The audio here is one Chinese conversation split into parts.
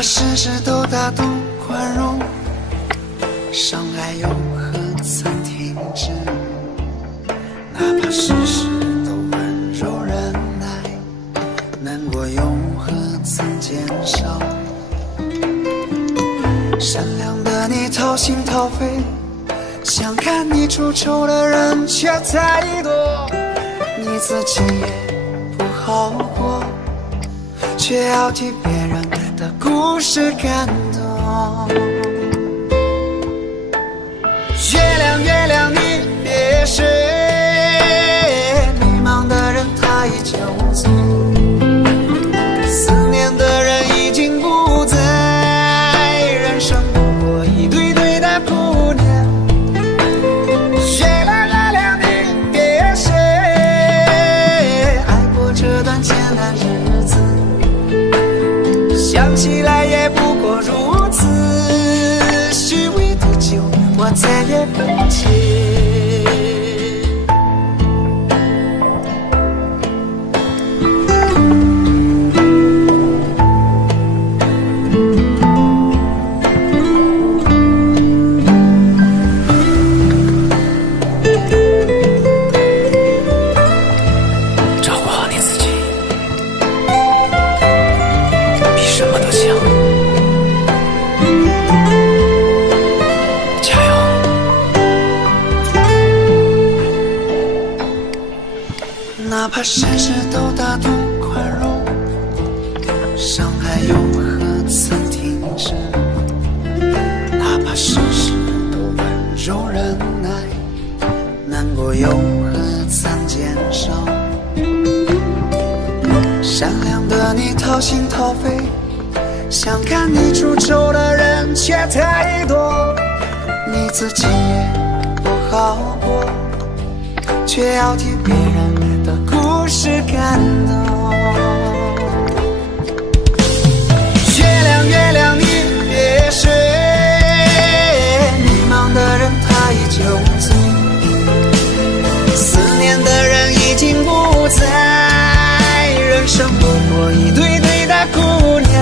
怕世事都大度宽容，伤害又何曾停止？哪怕世事都温柔忍耐，难过又何曾减少？善良的你掏心掏肺，想看你出丑的人却太多，你自己也不好过，却要替别人的故事感动。月亮月亮你别睡，迷茫的人他已酒醉，思念的人已经不在，人生不过一堆堆的姑娘。月亮月亮你别睡，爱过这段艰难日子，想起来也不过如此，虚伪的酒我再也不接。照顾好你自己，比什么都强。加油！哪怕世事都大度宽容，伤害又何曾停止？哪怕世事都温柔忍耐，难过又何曾减少？善良的你掏心掏肺，想看你出丑的人却太多，你自己也不好过，却要替别人的故事感动。月亮月亮你别睡，迷茫的人他已酒醉，思念的人已经不在，人生不过一堆堆的姑娘。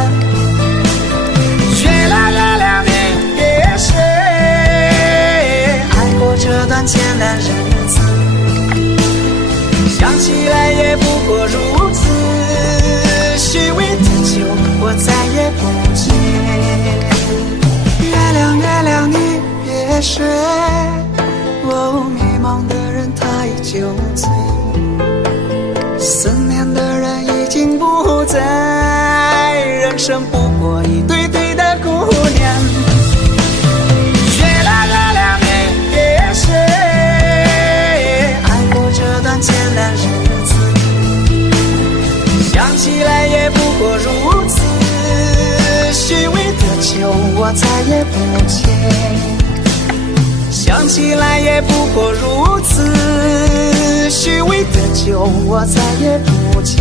月亮月亮你别睡，爱过这段艰难日子，想起来也不过如此，虚伪的酒我再也不接。月亮月亮你别睡，迷茫的人他已酒醉，思念的人已经不在，人生不过一堆堆的姑娘。月亮月亮你别睡，爱过这段艰难日子，想起来也不过如此，虚伪的酒我再也不接，想起来也不过如此，虚伪的酒我再也不接。